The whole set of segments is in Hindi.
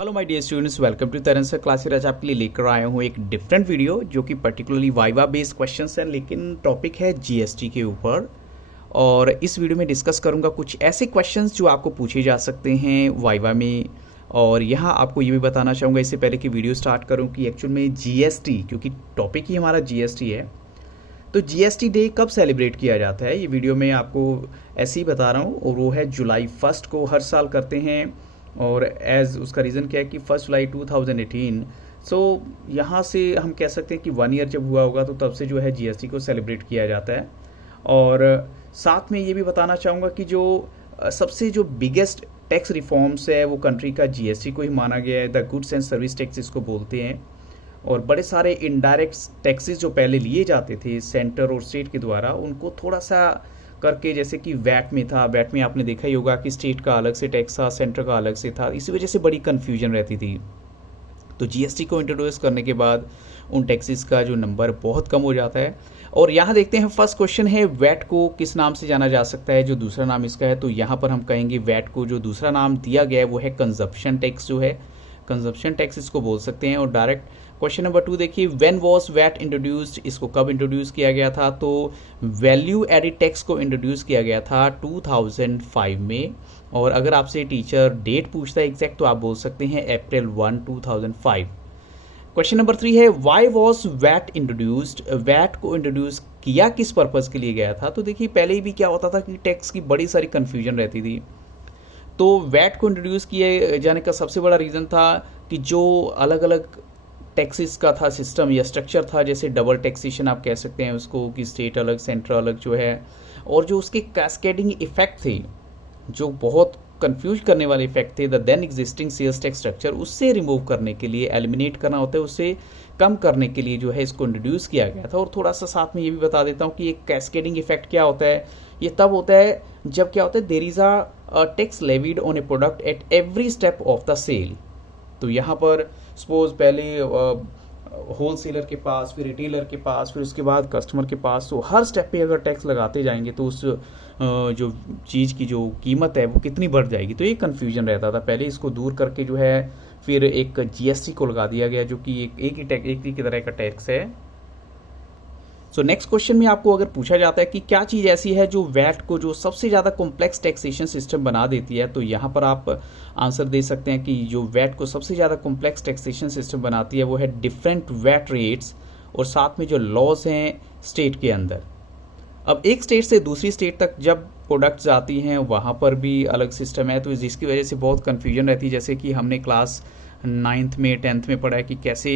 Hello my dear students, welcome to Taran sir class. आज आपके लिए लेकर आया हूँ एक डिफरेंट वीडियो जो कि पर्टिकुलरली वाइवा बेस्ड क्वेश्चंस है, लेकिन टॉपिक है जीएसटी के ऊपर। और इस वीडियो में डिस्कस करूँगा कुछ ऐसे क्वेश्चंस जो आपको पूछे जा सकते हैं वाइवा में। और यहाँ आपको ये भी बताना चाहूँगा इससे पहले कि वीडियो स्टार्ट करूँ कि एक्चुअल में जीएसटी, क्योंकि टॉपिक ही हमारा जीएसटी है, तो जीएसटी डे कब सेलिब्रेट किया जाता है ये वीडियो में आपको ऐसे ही बता रहा हूँ। और वो है जुलाई 1 को हर साल करते हैं। और एज उसका रीज़न क्या है कि 1 जुलाई 2018। सो यहाँ से हम कह सकते हैं कि 1 ईयर जब हुआ होगा तो तब से जो है जीएसटी को सेलिब्रेट किया जाता है। और साथ में ये भी बताना चाहूँगा कि जो सबसे जो बिगेस्ट टैक्स रिफॉर्म्स है वो कंट्री का जीएसटी को ही माना गया है। The goods and service tax इसको बोलते हैं। और बड़े सारे इनडायरेक्ट टैक्सेस जो पहले लिए जाते थे सेंटर और स्टेट के द्वारा, उनको थोड़ा सा करके, जैसे कि वैट में था, वैट में आपने देखा ही होगा कि स्टेट का अलग से टैक्स था, सेंटर का अलग से था, इसी वजह से बड़ी कन्फ्यूजन रहती थी। तो जीएसटी को इंट्रोड्यूस करने के बाद उन टैक्सेस का जो नंबर बहुत कम हो जाता है। और यहाँ देखते हैं फर्स्ट क्वेश्चन है, वैट को किस नाम से जाना जा सकता है जो दूसरा नाम इसका है। तो यहाँ पर हम कहेंगे वैट को जो दूसरा नाम दिया गया है वो है कंजप्शन टैक्स, जो है कंजप्शन टैक्स इसको बोल सकते हैं। और डायरेक्ट क्वेश्चन नंबर 2 देखिए, व्हेन वाज वैट इंट्रोड्यूस्ड, इसको कब इंट्रोड्यूस किया गया था। तो वैल्यू एडिड टैक्स को इंट्रोड्यूस किया गया था 2005 में। और अगर आपसे टीचर डेट पूछता है एग्जैक्ट तो आप बोल सकते हैं अप्रैल 1, 2005। क्वेश्चन नंबर 3 है, why was VAT introduced, VAT को इंट्रोड्यूस किया किस पर्पज़ के लिए गया था। तो देखिए पहले ही भी क्या होता था कि टैक्स की बड़ी सारी कन्फ्यूजन रहती थी। तो वैट को इंट्रोड्यूस किए जाने का सबसे बड़ा रीज़न था कि जो अलग अलग टैक्सेस का था सिस्टम या स्ट्रक्चर था, जैसे डबल टैक्सेशन आप कह सकते हैं उसको, कि स्टेट अलग सेंटर अलग जो है, और जो उसके कैस्केडिंग इफेक्ट थे जो बहुत कंफ्यूज करने वाले इफेक्ट थे, the then existing sales tax structure, उससे रिमूव करने के लिए, एलिमिनेट करना होता है, उससे कम करने के लिए जो है इसको इंट्रोड्यूस किया गया था। और थोड़ा सा साथ में ये भी बता देता हूँ कि एक कैस्केडिंग इफेक्ट क्या होता है। ये तब होता है जब क्या होता है, there is a tax levied on a product at every step of the sale. तो यहाँ पर सपोज पहले होल सेलर के पास, फिर रिटेलर के पास, फिर उसके बाद कस्टमर के पास, तो हर स्टेप पे अगर टैक्स लगाते जाएंगे तो उस जो चीज़ की जो कीमत है वो कितनी बढ़ जाएगी। तो ये कन्फ्यूजन रहता था पहले, इसको दूर करके जो है फिर एक जीएसटी को लगा दिया गया जो कि एक ही तरह का टैक्स है। सो नेक्स्ट क्वेश्चन में आपको अगर पूछा जाता है कि क्या चीज़ ऐसी है जो वैट को जो सबसे ज़्यादा कॉम्प्लेक्स टैक्सेशन सिस्टम बना देती है, तो यहाँ पर आप आंसर दे सकते हैं कि जो वैट को सबसे ज़्यादा कॉम्प्लेक्स टैक्सेशन सिस्टम बनाती है वो है डिफरेंट वैट रेट्स, और साथ में जो लॉज हैं स्टेट के अंदर। अब एक स्टेट से दूसरी स्टेट तक जब प्रोडक्ट्स आती हैं वहाँ पर भी अलग सिस्टम है, तो जिसकी वजह से बहुत कन्फ्यूजन रहती है। जैसे कि हमने क्लास 9th में 10th में पढ़ा है कि कैसे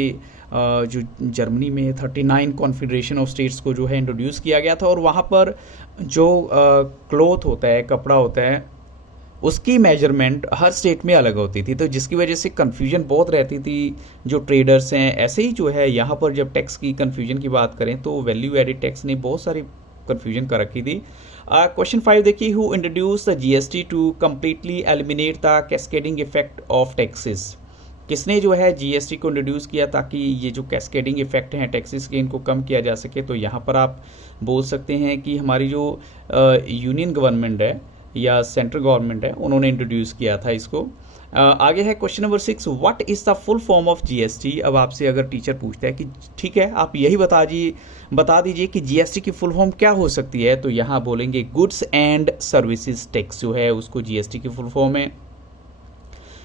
जो जर्मनी में 39 कॉन्फेडरेशन ऑफ स्टेट्स को जो है इंट्रोड्यूस किया गया था, और वहाँ पर जो क्लॉथ होता है, कपड़ा होता है, उसकी मेजरमेंट हर स्टेट में अलग होती थी, तो जिसकी वजह से कन्फ्यूजन बहुत रहती थी जो ट्रेडर्स हैं। ऐसे ही जो है यहाँ पर जब टैक्स की कन्फ्यूजन की बात करें तो वैल्यू एडिड टैक्स ने बहुत सारी कन्फ्यूजन कर रखी थी। क्वेश्चन 5 देखिए, who introduce the GST to completely eliminate the cascading effect of taxes. किसने जो है जीएसटी को इंट्रोड्यूस किया ताकि ये जो कैस्केडिंग इफेक्ट हैं टैक्सेस के, इनको कम किया जा सके। तो यहाँ पर आप बोल सकते हैं कि हमारी जो यूनियन गवर्नमेंट है या सेंट्रल गवर्नमेंट है, उन्होंने इंट्रोड्यूस किया था इसको। आगे है question number 6, what is the full form of GST. अब आपसे अगर टीचर पूछता है कि ठीक है आप यही बता दीजिए कि जीएसटी की फुल फॉर्म क्या हो सकती है, तो यहाँ बोलेंगे गुड्स एंड सर्विसेज टैक्स जो है उसको जीएसटी की फुल फॉर्म है।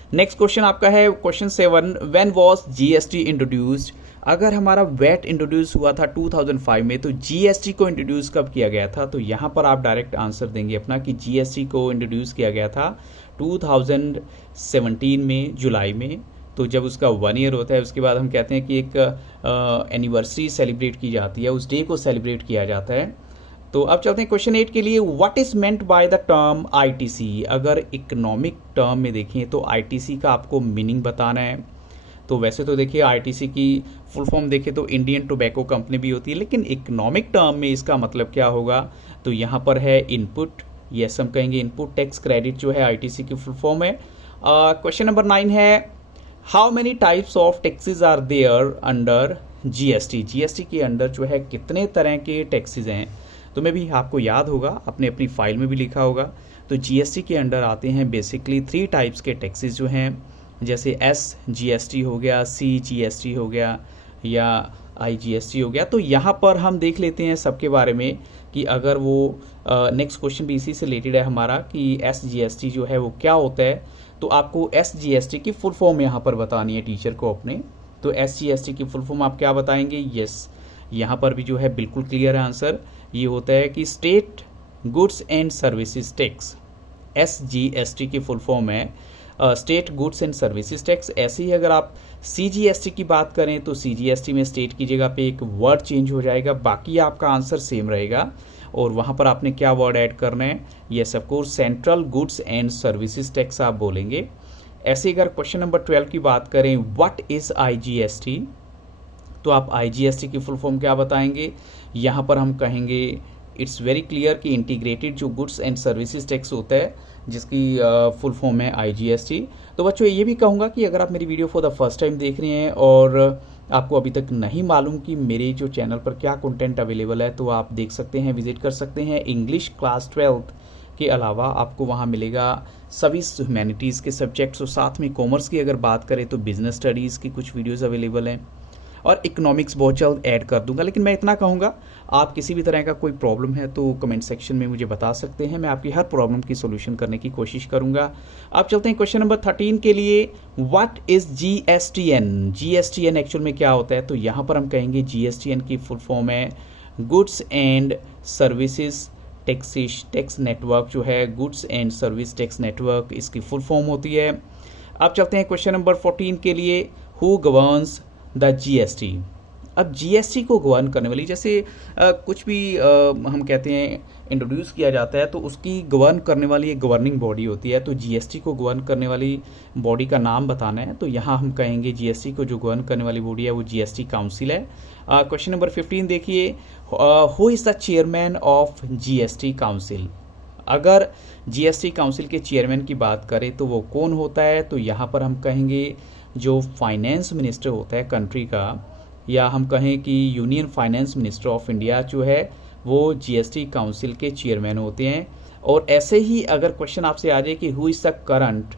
नेक्स्ट क्वेश्चन आपका है question 7, when was GST introduced. अगर हमारा वैट इंट्रोड्यूस हुआ था 2005 में, तो जीएसटी को इंट्रोड्यूस कब किया गया था। तो यहाँ पर आप डायरेक्ट आंसर देंगे अपना कि जीएसटी को इंट्रोड्यूस किया गया था 2017 में, जुलाई में। तो जब उसका 1 ईयर होता है उसके बाद हम कहते हैं कि एक एनिवर्सरी सेलिब्रेट की जाती है, उस डे को सेलिब्रेट किया जाता है। तो अब चलते हैं क्वेश्चन 8 के लिए, what is meant by the term ITC. अगर इकोनॉमिक टर्म में देखें तो आईटीसी का आपको मीनिंग बताना है। तो वैसे तो देखिए आईटीसी की फुल फॉर्म देखें तो इंडियन टोबैको कंपनी भी होती है, लेकिन इकोनॉमिक टर्म में इसका मतलब क्या होगा। तो यहाँ पर है इनपुट, यस हम कहेंगे इनपुट टैक्स क्रेडिट जो है आईटीसी की फुल फॉर्म है। क्वेश्चन नंबर 9 है, how many types of taxes are there under GST. GST के अंडर जो है कितने तरह के टैक्सेस हैं। तो मैं भी आपको याद होगा, आपने अपनी फाइल में भी लिखा होगा। तो जीएसटी के अंडर आते हैं बेसिकली 3 टाइप्स के टैक्सेस जो हैं, जैसे SGST हो गया, CGST हो गया या IGST हो गया। तो यहाँ पर हम देख लेते हैं सबके बारे में कि अगर वो नेक्स्ट क्वेश्चन भी इसी से रिलेटेड है हमारा कि SGST जो है वो क्या होता है। तो आपको SGST की फुल फॉर्म यहाँ पर बतानी है टीचर को अपने। तो SGST की फुल फॉर्म आप क्या बताएंगे? यस, यहाँ पर भी जो है बिल्कुल क्लियर है आंसर। ये होता है कि state goods and services tax. SGST की फुल फॉर्म है state goods and services tax. ऐसे ही अगर आप CGST की बात करें तो CGST में स्टेट की जगह पे एक वर्ड चेंज हो जाएगा, बाकी आपका आंसर सेम रहेगा। और वहाँ पर आपने क्या वर्ड ऐड करना है? Yes of course central goods and services tax आप बोलेंगे। ऐसे अगर क्वेश्चन नंबर 12 की बात करें, व्हाट इज IGST, तो आप IGST की फुल फॉर्म क्या बताएंगे? यहाँ पर हम कहेंगे इट्स वेरी क्लियर कि इंटीग्रेटेड जो गुड्स एंड सर्विसेज टैक्स होता है जिसकी फुल फॉर्म है IGST। तो बच्चों ये भी कहूँगा कि अगर आप मेरी video for the first time देख रहे हैं और आपको अभी तक नहीं मालूम कि मेरे जो चैनल पर क्या कंटेंट अवेलेबल है, तो आप देख सकते हैं, विजिट कर सकते हैं। इंग्लिश क्लास 12 के अलावा आपको वहाँ मिलेगा सभी ह्यूमैनिटीज़ के सब्जेक्ट्स, और साथ में कॉमर्स की अगर बात करें तो बिजनेस स्टडीज़ की कुछ वीडियोज़ अवेलेबल हैं, और इकोनॉमिक्स बहुत जल्द ऐड कर दूंगा। लेकिन मैं इतना कहूँगा, आप किसी भी तरह का कोई प्रॉब्लम है तो कमेंट सेक्शन में मुझे बता सकते हैं, मैं आपकी हर प्रॉब्लम की सॉल्यूशन करने की कोशिश करूँगा। आप चलते हैं क्वेश्चन नंबर 13 के लिए। What is GSTN? GSTN actual में क्या होता है? तो यहाँ पर हम कहेंगे GSTN की फुल फॉर्म है goods and services tax network, जो है goods and service tax network, इसकी फुल फॉर्म होती है। आप चलते हैं क्वेश्चन नंबर 14 के लिए। Who governs the GST? अब GST को गवर्न करने वाली, जैसे कुछ भी हम कहते हैं इंट्रोड्यूस किया जाता है तो उसकी गवर्न करने वाली एक गवर्निंग बॉडी होती है। तो GST को गवर्न करने वाली बॉडी का नाम बताना है, तो यहाँ हम कहेंगे GST को जो गवर्न करने वाली बॉडी है वो GST काउंसिल है। क्वेश्चन नंबर 15 देखिए, who is the chairman of GST council? अगर GST काउंसिल के चेयरमैन की बात करें तो वो कौन होता है? तो यहाँ पर हम कहेंगे जो फाइनेंस मिनिस्टर होता है कंट्री का, या हम कहें कि union finance minister of India जो है वो GST काउंसिल के चेयरमैन होते हैं। और ऐसे ही अगर क्वेश्चन आपसे आ जाए कि who is the current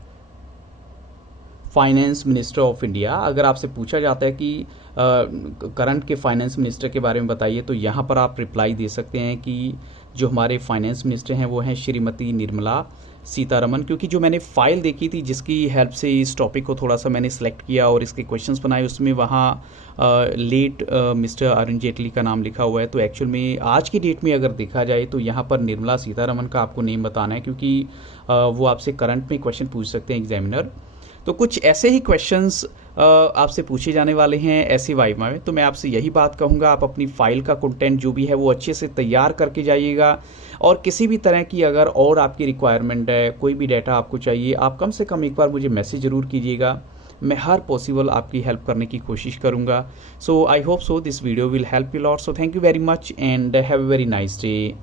finance minister of India, अगर आपसे पूछा जाता है कि करंट के फाइनेंस मिनिस्टर के बारे में बताइए, तो यहाँ पर आप रिप्लाई दे सकते हैं कि जो हमारे फाइनेंस मिनिस्टर हैं वो हैं श्रीमती निर्मला सीतारमन। क्योंकि जो मैंने फाइल देखी थी जिसकी हेल्प से इस टॉपिक को थोड़ा सा मैंने सेलेक्ट किया और इसके क्वेश्चंस बनाए, उसमें वहाँ लेट मिस्टर अरुण जेटली का नाम लिखा हुआ है। तो एक्चुअल में आज की डेट में अगर देखा जाए तो यहाँ पर निर्मला सीतारमन का आपको नेम बताना है, क्योंकि वो आपसे करंट में क्वेश्चन पूछ सकते हैं एग्जामिनर। तो कुछ ऐसे ही क्वेश्चंस आपसे पूछे जाने वाले हैं ऐसे वाइवा में। तो मैं आपसे यही बात कहूँगा, आप अपनी फाइल का कंटेंट जो भी है वो अच्छे से तैयार करके जाइएगा, और किसी भी तरह की अगर और आपकी रिक्वायरमेंट है, कोई भी डाटा आपको चाहिए, आप कम से कम एक बार मुझे मैसेज ज़रूर कीजिएगा। मैं हर पॉसिबल आपकी हेल्प करने की कोशिश करूँगा। So I hope so this video will help you lot. So thank you very much and have a very nice day.